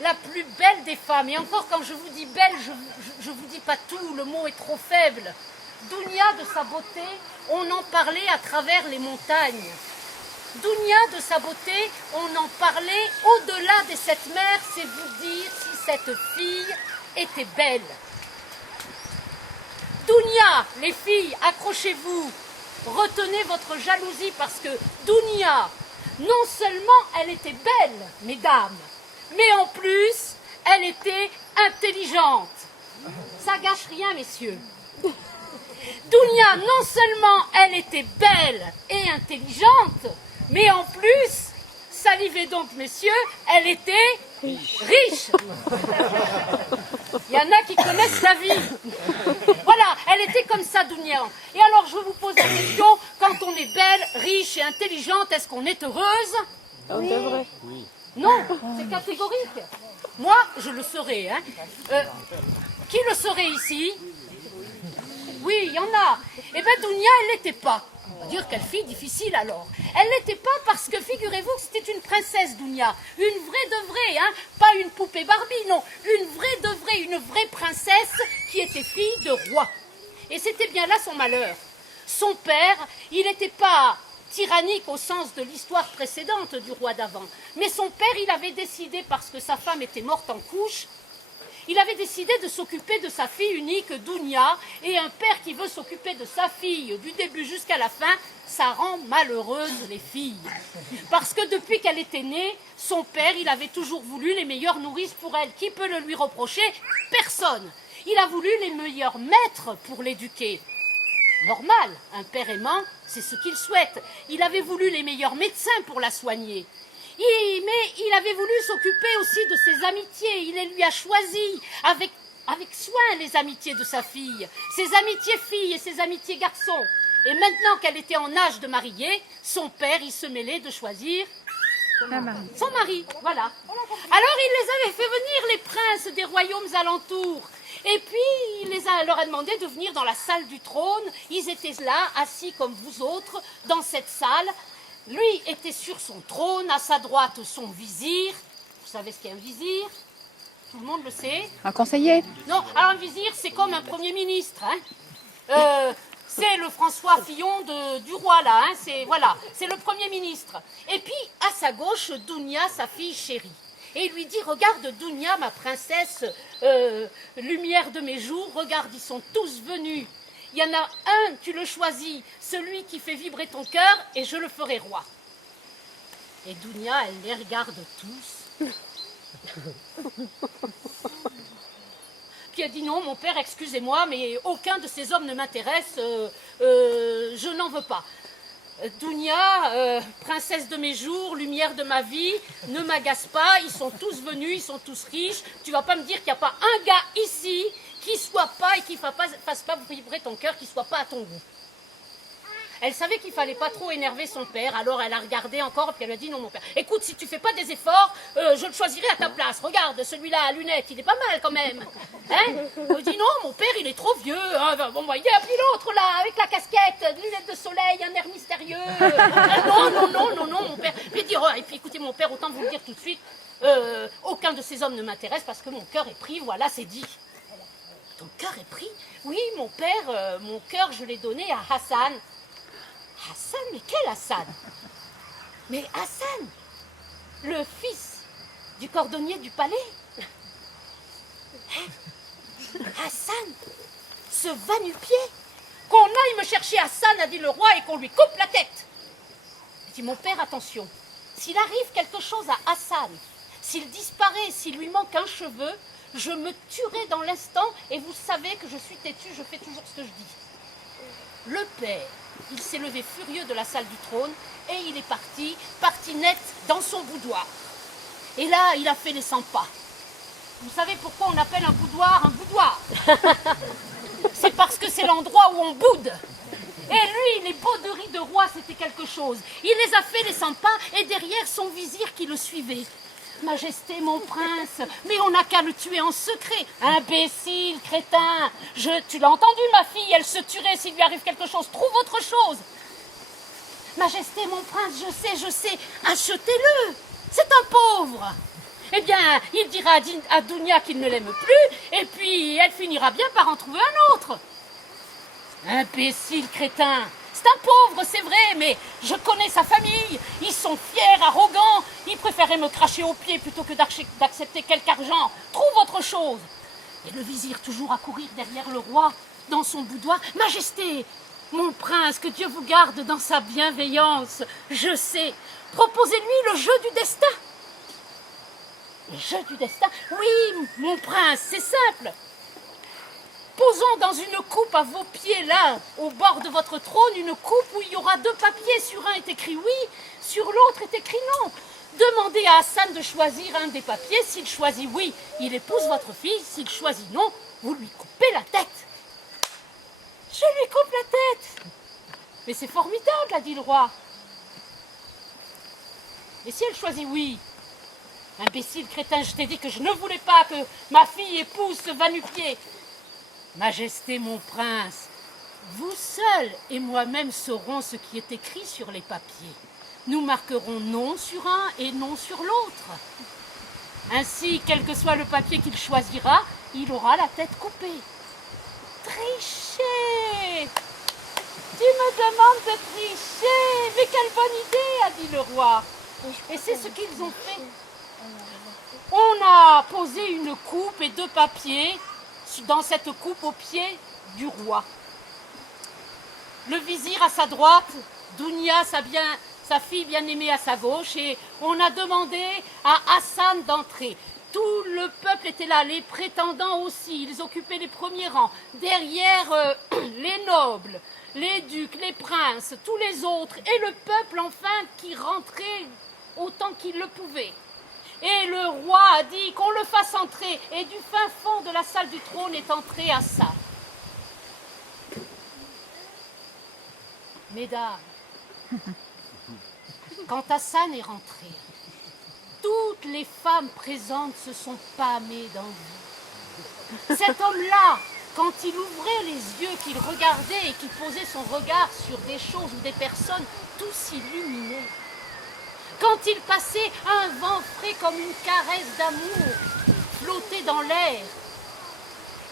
la plus belle des femmes. Et encore, quand je vous dis belle, je vous dis pas tout, le mot est trop faible. Dounia, de sa beauté, on en parlait à travers les montagnes. Dounia, de sa beauté, on en parlait au-delà des sept mers, c'est vous dire si cette fille était belle. Dounia, les filles, accrochez-vous, retenez votre jalousie parce que Dounia, non seulement elle était belle, mesdames, mais en plus, elle était intelligente. Ça gâche rien, messieurs. Dounia, non seulement elle était belle et intelligente, mais en plus, salivez donc, messieurs, elle était riche. Il y en a qui connaissent la vie. Voilà, elle était comme ça, Dounia. Et alors, je vous pose la question, quand on est belle, riche et intelligente, est-ce qu'on est heureuse? Oui. Oui. Non, c'est catégorique. Moi, je le serais. Hein. Qui le serait ici? Oui, il y en a. Eh bien, Dounia, elle n'était pas. On va dire quelle fille difficile alors. Elle n'était pas parce que, figurez-vous que c'était une princesse, Dounia. Une vraie de vraie, hein. Pas une poupée Barbie, non. Une vraie de vraie, une vraie princesse qui était fille de roi. Et c'était bien là son malheur. Son père, il n'était pas tyrannique au sens de l'histoire précédente du roi d'avant. Mais son père, il avait décidé, parce que sa femme était morte en couche, il avait décidé de s'occuper de sa fille unique, Dounia, et un père qui veut s'occuper de sa fille du début jusqu'à la fin, ça rend malheureuses les filles. Parce que depuis qu'elle était née, son père, il avait toujours voulu les meilleures nourrices pour elle. Qui peut le lui reprocher? Personne. Il a voulu les meilleurs maîtres pour l'éduquer. Normal, un père aimant, c'est ce qu'il souhaite. Il avait voulu les meilleurs médecins pour la soigner. Mais il avait voulu s'occuper aussi de ses amitiés. Il les lui a choisis avec soin les amitiés de sa fille, ses amitiés filles et ses amitiés garçons. Et maintenant qu'elle était en âge de marier, son père, il se mêlait de choisir son mari. Voilà. Alors il les avait fait venir, les princes des royaumes alentours. Et puis il leur a demandé de venir dans la salle du trône. Ils étaient là, assis comme vous autres, dans cette salle. Lui était sur son trône, à sa droite son vizir. Vous savez ce qu'est un vizir? Tout le monde le sait. Un conseiller? Non, alors un vizir, c'est comme un premier ministre. Hein. C'est le François Fillon du roi, là. Hein. C'est le premier ministre. Et puis, à sa gauche, Dounia, sa fille chérie. Et il lui dit, regarde Dounia, ma princesse, lumière de mes jours, regarde, ils sont tous venus. Il y en a un, tu le choisis, celui qui fait vibrer ton cœur, et je le ferai roi. Et Dounia, elle les regarde tous. Puis elle dit, non, mon père, excusez-moi, mais aucun de ces hommes ne m'intéresse, je n'en veux pas. Dounia, princesse de mes jours, lumière de ma vie, ne m'agace pas, ils sont tous venus, ils sont tous riches, tu vas pas me dire qu'il n'y a pas un gars ici qui soit pas et qui fasse pas vibrer ton cœur, qui soit pas à ton goût. Elle savait qu'il fallait pas trop énerver son père, alors elle a regardé encore, puis elle a dit, non mon père, écoute, si tu fais pas des efforts, je le choisirai à ta place, regarde, celui-là à lunettes, il est pas mal quand même. Hein? Elle dit, non, mon père, il est trop vieux, hein. Bon, il y a puis l'autre là, avec la casquette, lunettes de soleil, un air mystérieux. Non, mon père. Puis dire, et puis écoutez, mon père, autant vous le dire tout de suite, aucun de ces hommes ne m'intéresse parce que mon cœur est pris, voilà, c'est dit. Ton cœur est pris? Oui, mon père, mon cœur, je l'ai donné à Hassan. Hassan, mais quel Hassan? Mais Hassan, le fils du cordonnier du palais. Hein? Hassan, ce va-nu-pied. Qu'on aille me chercher Hassan, a dit le roi, et qu'on lui coupe la tête. Il dit, mon père, attention, s'il arrive quelque chose à Hassan, s'il disparaît, s'il lui manque un cheveu, je me tuerai dans l'instant, et vous savez que je suis têtu, je fais toujours ce que je dis. Le père, il s'est levé furieux de la salle du trône, et il est parti net dans son boudoir. Et là, il a fait les 100 pas. Vous savez pourquoi on appelle un boudoir? C'est parce que c'est l'endroit où on boude. Et lui, les bauderies de roi, c'était quelque chose. Il les a fait les 100 pas, et derrière son vizir qui le suivait. Majesté, mon prince, mais on n'a qu'à le tuer en secret. Imbécile, crétin. Tu l'as entendu, ma fille, elle se tuerait s'il lui arrive quelque chose. Trouve autre chose. Majesté, mon prince, je sais, achetez-le. C'est un pauvre. Eh bien, il dira à Dounia qu'il ne l'aime plus, et puis elle finira bien par en trouver un autre. Imbécile crétin. C'est un pauvre, c'est vrai, mais je connais sa famille. Ils sont fiers, arrogants. Ils préféraient me cracher aux pieds plutôt que d'accepter quelque argent. Trouve autre chose. Et le vizir, toujours à courir derrière le roi, dans son boudoir. Majesté, mon prince, que Dieu vous garde dans sa bienveillance. Je sais. Proposez-lui le jeu du destin. Le jeu du destin? Oui, mon prince, c'est simple. Posons dans une coupe à vos pieds, là, au bord de votre trône, une coupe où il y aura deux papiers. Sur un est écrit oui, sur l'autre est écrit non. Demandez à Hassan de choisir un des papiers. S'il choisit oui, il épouse votre fille. S'il choisit non, vous lui coupez la tête. Je lui coupe la tête. Mais c'est formidable, a dit le roi. Et si elle choisit oui? Imbécile crétin, je t'ai dit que je ne voulais pas que ma fille épouse ce va-nu-pied. Majesté, mon prince, vous seul et moi-même saurons ce qui est écrit sur les papiers. Nous marquerons non sur un et non sur l'autre. Ainsi, quel que soit le papier qu'il choisira, il aura la tête coupée. Tricher! Tu me demandes de tricher! Mais quelle bonne idée, a dit le roi. Et c'est ce qu'ils ont fait. On a posé une coupe et deux papiers dans cette coupe au pied du roi. Le vizir à sa droite, Dounia, sa fille bien-aimée, à sa gauche, et on a demandé à Hassan d'entrer. Tout le peuple était là, les prétendants aussi, ils occupaient les premiers rangs. Derrière, les nobles, les ducs, les princes, tous les autres, et le peuple enfin qui rentrait autant qu'il le pouvait. Et le roi a dit qu'on le fasse entrer, et du fin fond de la salle du trône est entré Hassan. Mesdames, quand Hassan est rentré, toutes les femmes présentes se sont pâmées d'envie. Cet homme-là, quand il ouvrait les yeux, qu'il regardait et qu'il posait son regard sur des choses ou des personnes, tout s'illuminait. Quand il passait, un vent frais comme une caresse d'amour flottait dans l'air.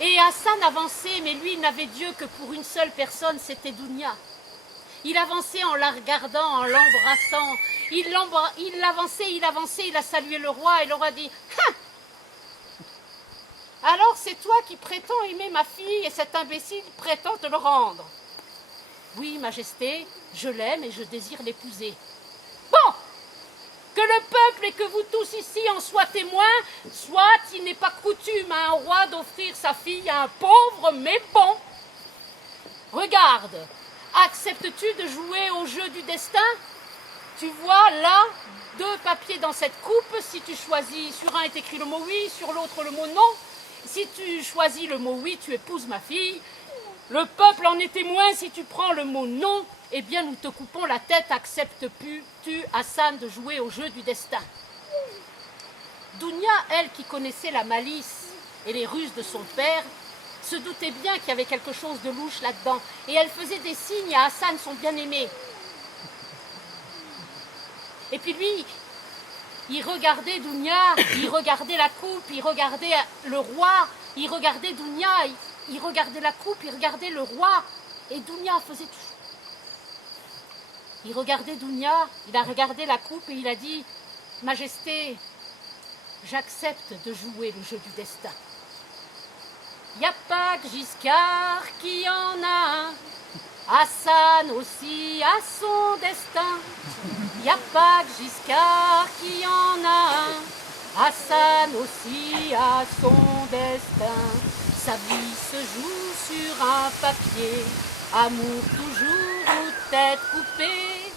Et Hassan avançait, mais lui, il n'avait Dieu que pour une seule personne, c'était Dounia. Il avançait en la regardant, en l'embrassant. Il avançait, il a salué le roi et le roi dit « Hein! Alors c'est toi qui prétends aimer ma fille et cet imbécile prétend te le rendre. » « Oui, Majesté, je l'aime et je désire l'épouser. » « Bon! Que le peuple et que vous tous ici en soient témoins, soit il n'est pas coutume à un roi d'offrir sa fille à un pauvre mais bon. Regarde, acceptes-tu de jouer au jeu du destin? Tu vois là, deux papiers dans cette coupe, si tu choisis, sur un est écrit le mot oui, sur l'autre le mot non. Si tu choisis le mot oui, tu épouses ma fille. Le peuple en est témoin, si tu prends le mot non, eh bien nous te coupons la tête, acceptes-tu, Hassan, de jouer au jeu du destin? Dounia, elle qui connaissait la malice et les ruses de son père, se doutait bien qu'il y avait quelque chose de louche là-dedans, et elle faisait des signes à Hassan, son bien-aimé. Et puis lui, il regardait Dounia, il regardait la coupe, il regardait le roi, il regardait Dounia, il regardait la coupe, il regardait le roi, et Dounia faisait toujours. Il regardait Dounia, il a regardé la coupe et il a dit « Majesté, j'accepte de jouer le jeu du destin. Il n'y a pas que Giscard qui en a un, Hassan aussi a son destin. Il n'y a pas que Giscard qui en a un, Hassan aussi a son destin. Sa vie se joue sur un papier, amour toujours ou tête coupée.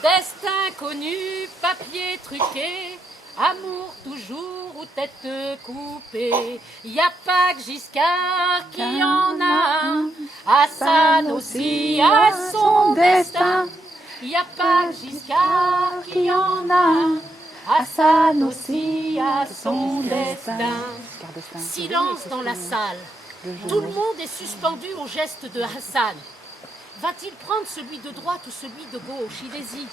Destin connu, papier truqué, amour toujours ou tête coupée. Y a pas que Giscard qui en a un, Hassan aussi a son destin. Y a pas que Giscard qui en a un, Hassan aussi a son destin. Silence dans la salle. Tout le monde est suspendu au geste de Hassan. Va-t-il prendre celui de droite ou celui de gauche? Il hésite.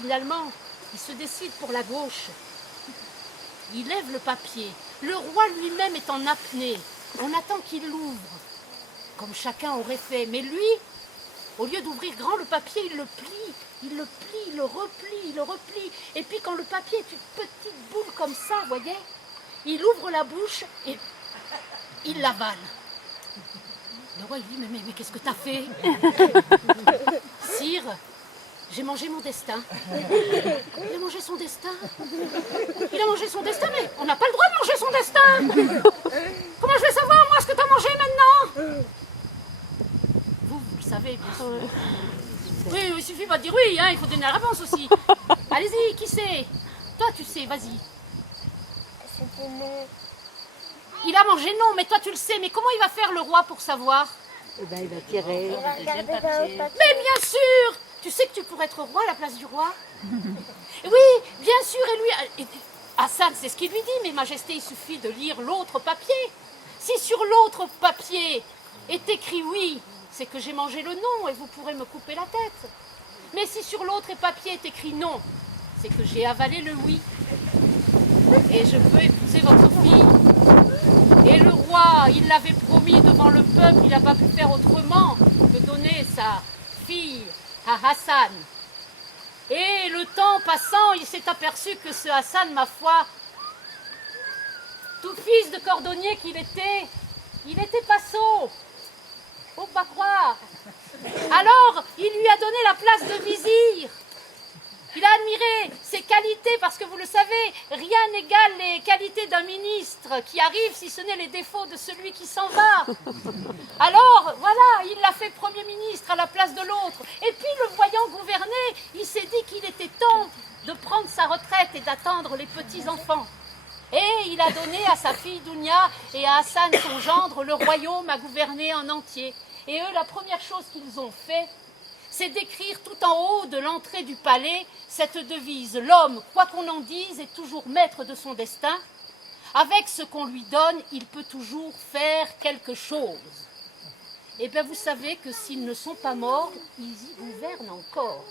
Finalement, il se décide pour la gauche. il lève le papier. Le roi lui-même est en apnée. On attend qu'il l'ouvre, comme chacun aurait fait. Mais lui, au lieu d'ouvrir grand le papier, il le plie, il le plie, il le replie, il le replie. Et puis quand le papier est une petite boule comme ça, vous voyez, il ouvre la bouche et il l'avale. Le roi, il dit, mais qu'est-ce que t'as fait? Sire, j'ai mangé mon destin. Il a mangé son destin. Il a mangé son destin, mais on n'a pas le droit de manger son destin. Comment je vais savoir, moi, ce que t'as mangé maintenant? Vous le savez, bien sûr. Oui, il suffit pas de dire oui, hein, il faut donner la réponse aussi. Allez-y, qui c'est? Toi, tu sais, vas-y. C'était non. Il a mangé non, mais toi, tu le sais. Mais comment il va faire, le roi, pour savoir? Eh ben, il va tirer. Il va regarder dans le papier. Mais bien sûr! Tu sais que tu pourrais être roi à la place du roi? Oui, bien sûr, et lui... Hassan, c'est ce qu'il lui dit, mais Majesté, il suffit de lire l'autre papier. Si sur l'autre papier est écrit oui, c'est que j'ai mangé le non et vous pourrez me couper la tête. Mais si sur l'autre papier est écrit non, c'est que j'ai avalé le oui. Et je veux épouser votre fille. Et le roi, il l'avait promis devant le peuple, il n'a pas pu faire autrement que donner sa fille à Hassan. Et le temps passant, il s'est aperçu que ce Hassan, ma foi, tout fils de cordonnier qu'il était, il était pas sot. Faut pas croire. Alors, il lui a donné la place de vizir. Il a admiré ses qualités, parce que vous le savez, rien n'égale les qualités d'un ministre qui arrive, si ce n'est les défauts de celui qui s'en va. Alors, voilà, il l'a fait Premier ministre à la place de l'autre. Et puis, le voyant gouverner, il s'est dit qu'il était temps de prendre sa retraite et d'attendre les petits-enfants. Et il a donné à sa fille Dounia et à Hassan, son gendre, le royaume à gouverner en entier. Et eux, la première chose qu'ils ont fait, c'est d'écrire tout en haut de l'entrée du palais cette devise. L'homme, quoi qu'on en dise, est toujours maître de son destin. Avec ce qu'on lui donne, il peut toujours faire quelque chose. Et bien, vous savez que s'ils ne sont pas morts, ils y gouvernent encore.